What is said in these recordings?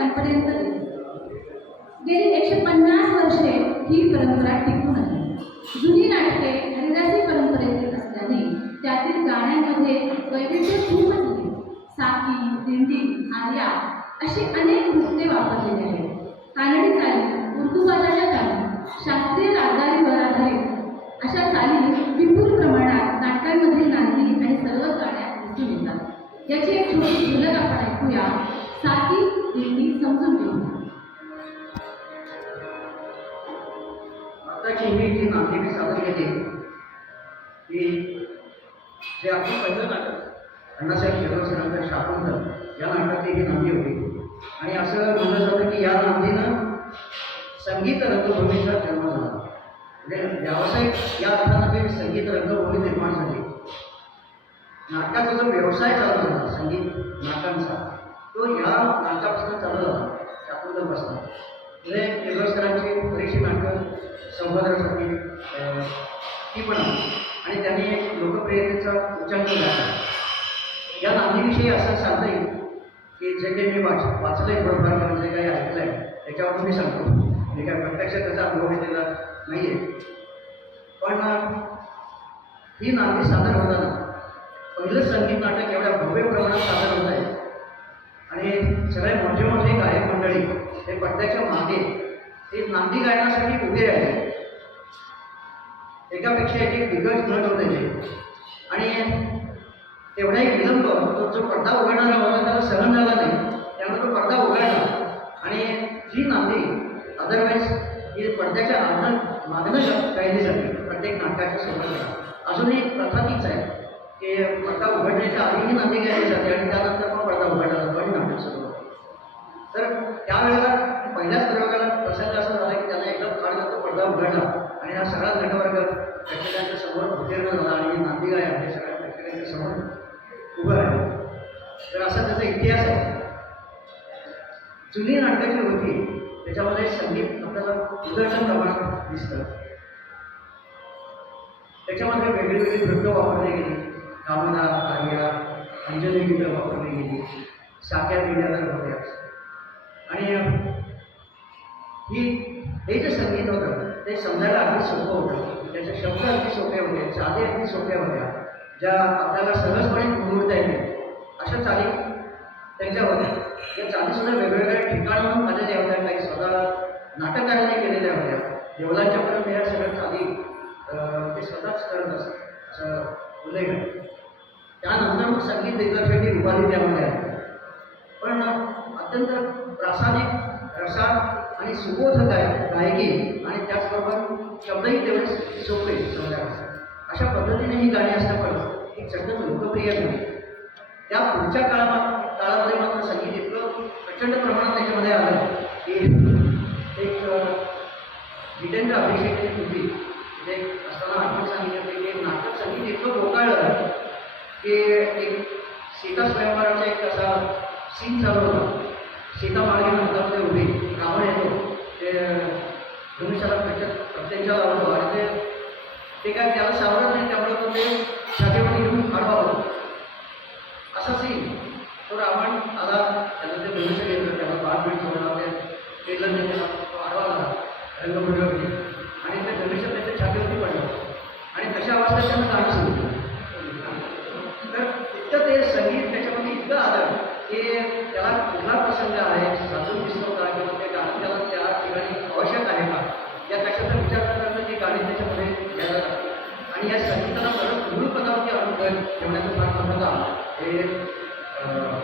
आजपर्यंत गेली एकशे पन्नास वर्षे ही परंपरा टिकून आहे जुनी नाटके हरिदासी परंपरेतील असल्याने त्यातील गाण्यांमध्ये वैविध्य खूप असते साकी दिंडी आर्या अशी अनेक नृत्ये वापरलेली आहेत. कानडी चाली उर्दू बाजाच्या चाली शास्त्रीय रागदारीवर आधारित अशा चाली विपुल प्रमाणात नाटकांमधील नांदी आणि सर्वच गाण्यात दिसून येतात. याची एक छोटी झलक आपण ऐकूया. साकी दिंडी आताची ही मी सादर केली की जे आपलं पहिलं नाटक अण्णासाहेब शिरोसरांचं शाकुंतल या नाटकाची ही नांदी होती. आणि असं म्हणलं जातं की या नांदीनं संगीत रंगभूमीचा जन्म झाला. म्हणजे व्यावसायिक या अर्थानं संगीत रंगभूमी निर्माण झाली. नाटकाचा जो व्यवसाय चालू झाला संगीत नाटकांचा तो या नाटकापासून चालू झाला शाकुंतलपासून म्हणजे किर्लोस्करांची बरीचशी नाटकं संवादासाठी ती पण आणि त्यांनी एक लोकप्रियतेचा उच्चांक झाला या नांदीविषयी असं सांगता येईल की जे काही मी वाच वाचलं आहे थोडंफार किंवा जे काही ऐकलं आहे त्याच्यावर मी सांगतो. मी काय प्रत्यक्ष त्याचा अनुभव घेतलेला नाही आहे पण ही नांदी सादर होताना पहिलं संगीत नाटक एवढ्या भव्य प्रमाणात सादर होत आहे. आणि सगळे मोठे मोठे गायक मंडळी हे पडद्याच्या मागे ते नांदी गायनासाठी उभे राहिले एकापेक्षा एक दिग्गज नट होते ते. आणि तेवढाही विलंब तो जो पडदा उघडणारा होता त्याला सहन झाला नाही. त्यामुळे तो पडदा उघडला. आणि जी नांदी अदरवाईज ही पडद्याच्या आडनं मागणं गायली जाते प्रत्येक नाटकाच्या सुरुवातीला अजूनही एक प्रथा तीच आहे की पडदा उघडण्याच्या आधीही नांदी गायली जाते आणि त्यानंतर मग पडदा उघडला जातो आणि नाटक सुरू होतं. तर त्यावेळेला पहिल्याच प्रयोगाला फार उघडला. आणि हा सगळा गटवर्ग प्रेक्षकांच्या समोर उत्तीर्ण झाला आणि नांदी आहे आपल्या सगळ्या प्रेक्षकांच्या समोर उभं आहे तर असा त्याचा इतिहास आहे. जुनी नाटकाची होती. त्याच्यामध्ये संगीत आपल्याला उदर्शन प्रमाणात दिसतं. त्याच्यामध्ये वेगळी वेगळी नृत्य वापरली गेली. कामना कार्या अंजली गीतं वापरली गेली. साक्या दिल्यावर होत्या. आणि ही हे जे संगीत होतं ते समजायला अगदी सोपं होतं. त्याचे शब्द अगदी सोपे होते चाली अगदी सोप्या होत्या ज्या आपल्याला सहजपणे निवडता येतील. अशा चाली त्यांच्या होत्या. या चालीसुद्धा वेगवेगळ्या ठिकाणाहून आलेल्या होत्या काही स्वतः नाटककारांनी केलेल्या होत्या. देवलांच्या पर्यंत या सगळ्या चाली ते स्वतःच करत असत असं उल्लेख आहे त्यानंतर मग संगीत दिग्दर्शकी उपाधी त्यामध्ये आहे पण अत्यंत प्रासादिक रसा आणि सुबोध गाय गायकी आणि त्याचबरोबर शब्दही तेवढे सोपे समजायला अशा पद्धतीने ही गाणी असल्यामुळं ही चंद लोकप्रिय झाली त्या पुढच्या काळात काळामध्ये मात्र संगीत इतकं प्रचंड प्रमाणात त्याच्यामध्ये आलं की एक जितेंद्र अभिषेक एक होती म्हणजे असताना आठवण सांगितलं की की नाटक संगीत इतकं गोकाळलं की एक सीता स्वयंवराचा एक असा सीन चालू होता. सीता मागे ते उभे रावण येतो. ते धनुष्याला काय त्याला सावरत नाही त्यामुळे तो ते छातीमध्ये घेऊन आडवा होतो. असा सीन तो रावण आला त्यानं ते धनुष्य घेतलं त्याला बाण बीण सोडला ते केलं नाही त्याला तो आडवा झाला. रंगभूमीवरती म्हणजे. आणि ते धनुष्य त्याच्या छातीवरती पडलं. आणि तशा अवस्थेत त्यानं गाणं तर इतकं ते संगीत त्याच्यामध्ये इतकं आलं की त्याला कुठला प्रसंग आहे साधून दिसतो का किंवा ते गाणं त्याला त्या ठिकाणी आवश्यक आहे का या कशाचा विचार करता ती गाणी त्याच्यामध्ये घ्यायला लागतात आणि या संगीताला परत मूळ पदावरती आणून ठेवण्याचं काम हे अं,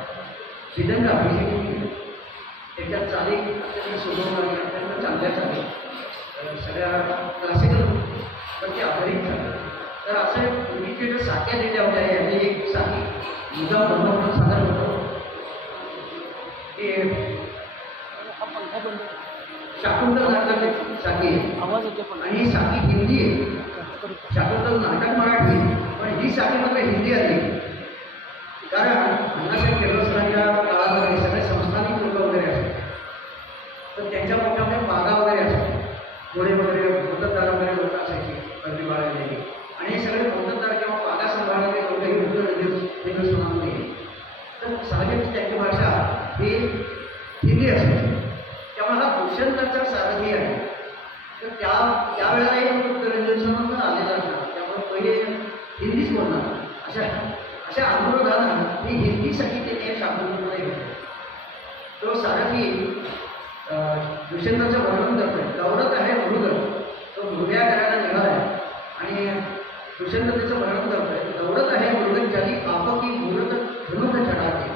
जितेंद्र अभिषेक केलं त्याच्यात चाली अत्यंत सुगम आणि अत्यंत चांगल्या चाली. सगळ्या क्लासिकल वरती आधारित झालं. तर असं जे साक्या दिल्या होत्या यांनी एक साखी मुद्दा बंद म्हणून सादर होतो. शाकुंतल नाटकाची साखी. आवाज आणि ही साखी हिंदी आहे. शाकुंतल नाटक मराठी पण ही साखी मात्र हिंदी आली कारण अण्णासाहेब किर्लोस्करांच्या काळामध्ये सगळे संस्थानिक मुलं वगैरे असतात. तर त्यांच्या मोठ्या मोठ्या बागा वगैरे असतात. घोडे वगैरे. दुष्यंताचं वर्णन करतोय. दौडत आहे मृग तो मृग्या करायला निघाला आहे. आणि दुष्यंत त्याचं वर्णन करतोय. दौडत आहे मृग ज्याची आपकी मूर्त धनुक चढाते.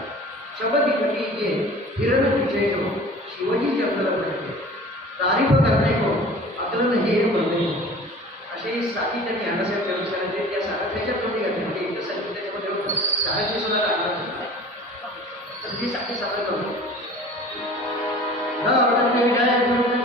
शबदी कटी ये हिरण पिछे जो. शिवजी जंगल पडते तारीफ करणे को अकलन हे म्हणणे असे साथी त्यांनी अण्णासाहेब कर्मचाऱ्यांचे त्या सारथ्याच्या प्रती घातले म्हणजे इथं संगीत त्याच्यामध्ये होतं सुद्धा काढला तर ती साथी सादर करतो Amen.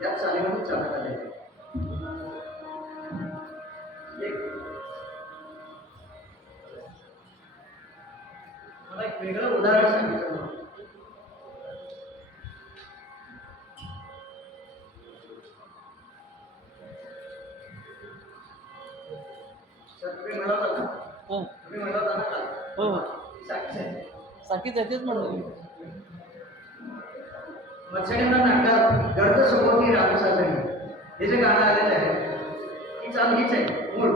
याच चालीमध्येच चालत आले मला एक वेगळं उदाहरण सांगितलं तुम्ही म्हणत होता ना हो तुम्ही म्हणत होता ना? हो हो साक्षी आहे सारखीच आहे तेच म्हणलो मी. मत्स्यगंधा नाटकात गर्द सोबती रामसाजणी हे जे गाणं आलेलं आहे ती चाल हीच आहे मूळ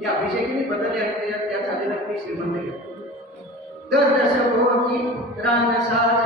या अभिषेकीने बदलली आणि त्याच्यात त्या चालीला ती श्रीमंत केली गर्द समोरची रामसाजणी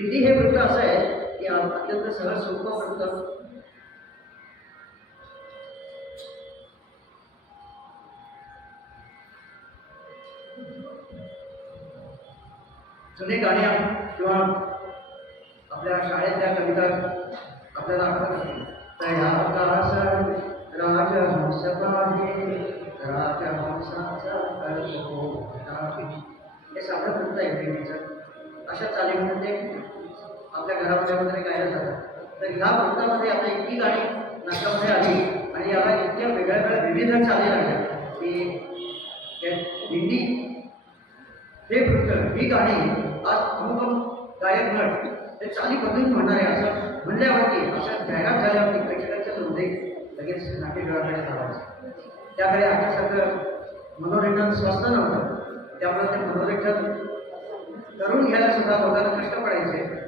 दिंडी हे वृत्त असं आहे की अत्यंत सहज सोपं वृत्त जुने गाणी किंवा आपल्या शाळेतल्या कविता आपल्याला आठवत तया कास राजहंस पाहे राजहंसाचा कल्पो नाहे. हे साधं वृत्त आहे दिंडीचं अशा चालीमध्ये ते आपल्या घरामध्ये वगैरे गायला जातात तर ह्या वृत्तामध्ये आता इतकी गाणी नाटकामध्ये आली आणि याला इतक्या वेगळ्या वेगळ्या विविध चाली आल्या की त्या हे वृत्त ही गाणी आज अनुपम गायक नट ते चाली बदलून म्हणणारे असं म्हणल्यावरती असं जाहिरात झाल्यावरती प्रेक्षकांच्या हृदय लगेच नाट्यगृहाकडे धावायचं त्याकडे आतासारखं मनोरंजन स्वस्त नव्हतं. त्यामुळे ते मनोरंजन करून घ्यायला सुद्धा लोकांना कष्ट पडायचे.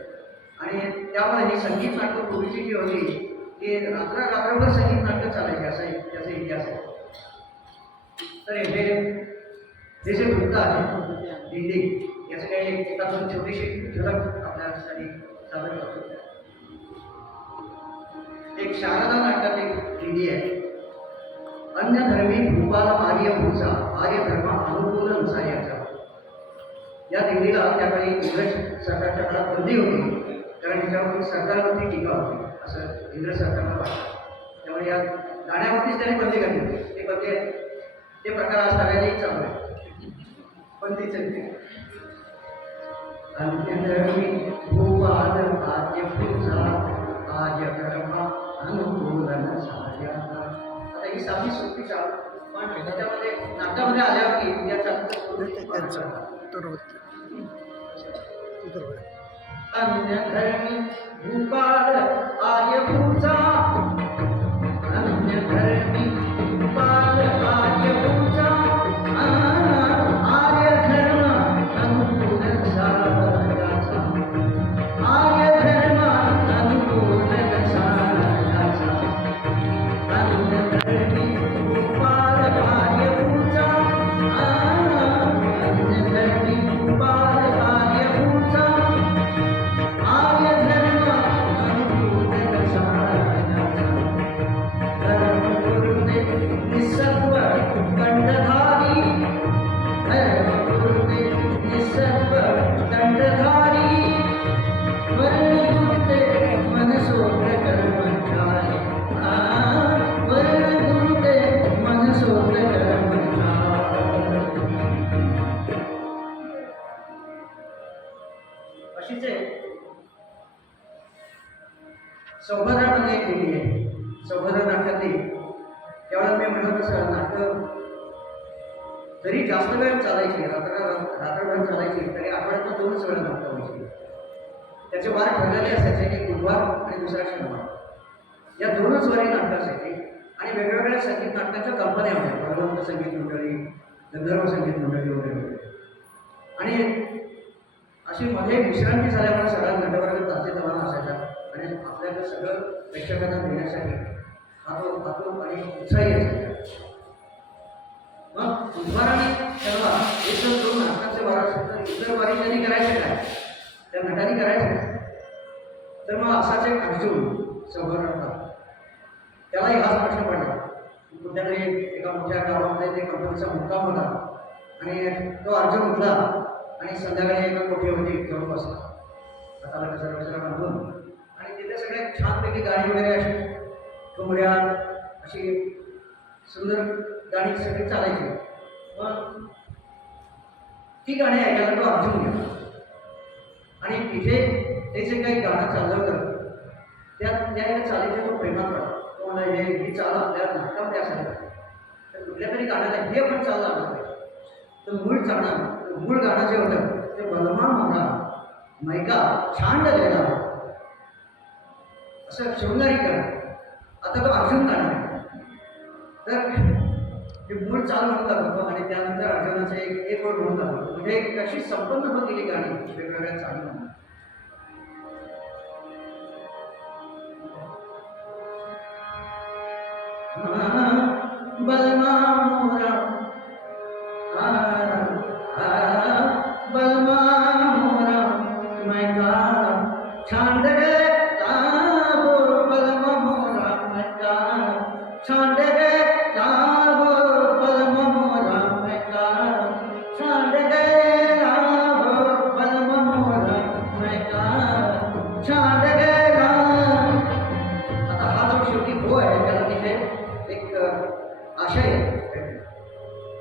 आणि त्यामुळे ही संगीत नाटकं पूर्वीची जी होती ती रात्र रात्रभर संगीत नाटकं चालायची असा त्याचा इतिहास आहे. तर हे हे जे वृत्त आहे दिंडी याचं काही एक छोटीशी झलक आपल्यासाठी सादर करतो. एक शारदा नाटकात एक दिंडी आहे. अन्य धर्मी भूपाल आर्य भूचा आर्य धर्म अनुकूल नसायाचा या दिल्लीला त्या काळी इंग्रज सरकारच्या काळात बंदी होती. कारण त्याच्यावरती सरकारवरती टीका होती. असं इंग्रज सरकारला वाटतं त्यामुळे या गाण्यावरतीच त्याने बंदी घातली होती. ते बंदी ते प्रकार आज सगळ्यांनी चालू आहे बंदीचे अंत्यधर्मी भूपाद आद्य भूचा आद्य कर्म अनुकूलन नसायाचा आता ही साधी सोपी चालू. पण त्याच्यामध्ये नाट्यामध्ये आल्यावरती या तर अन्यधर्मी भूपाल आर्यभूचा अन्यधर्मी भूपाल जरी जास्त वेळ चालायची रात्र रात्रभर चालायची तरी आठवड्यातून दोनच वेळा नाटक व्हायची त्याचे वार ठरलेले असायचे की बुधवार आणि दुसरा शनिवार. या दोनच वारी नाटकं असायची. आणि वेगवेगळ्या संगीत नाटकाच्या कंपन्या होत्या भगवंत संगीत मंडळी गंधर्व संगीत मंडळी वगैरे. वगैरे आणि अशी मध्ये विश्रांती झाल्यामुळे सगळा नटवर्ग ताजेतवाना असायचा आणि आपल्याकडे सगळं प्रेक्षकांना देण्यासाठी हातो हातो आणि उत्साही असायचा. त्या नटाने तर मग असाच एक अर्जुन सभागृहात त्यालाही हाच प्रश्न पडला. कुठल्यातरी एका मोठ्या गावामध्ये ते कंपनीचा मुक्काम होता आणि तो अर्जुन उठला आणि संध्याकाळी एका कोठेवरती घेऊन बसला. हाताला कचरा कचरा बांधून. आणि तिथे सगळ्या छानपैकी गाणी वगैरे अशी ठुमऱ्या अशी सुंदर गाणी सगळी चालायची. मग ती गाणी ऐकायला तो अर्जुन गेला आणि तिथे ते जे काही गाणं चाललं होतं त्या त्या एका चालीच्या तो प्रेमात राहतो तो हे ही चाल आपल्या नाटकामध्ये असायला पाहिजे तर कुठल्या तरी गाण्याला हे पण चाल लागलं तर मूळ चालणार मूळ गाणं जे होतं ते बलमा म्हणा मैका छान झालेला असं शृंगारी गाणं आता तो अर्जुन गाणं आहे तर ते मूळ चालू म्हणून दाखवतो आणि त्यानंतर अर्जुनाचं एक एक ओळ म्हणून दाखवतो म्हणजे कशी संपन्न होत गेली गाणी वेगवेगळ्या चालीमध्ये बलमा मोरा आशय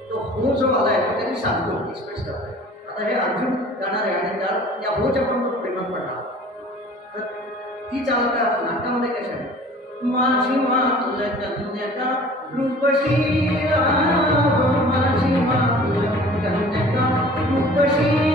तो हो जो आला आहे तो त्यांनी सांगतो एक्सप्रेस करतो आता हे अर्जुन जाणार आहे आणि त्या या होच्या पण तो प्रेमात पडला तर ती चालत आहे नाटकामध्ये कशा आहे माझी मातुल कन्यका रूपशी माझी मातुल रूपशी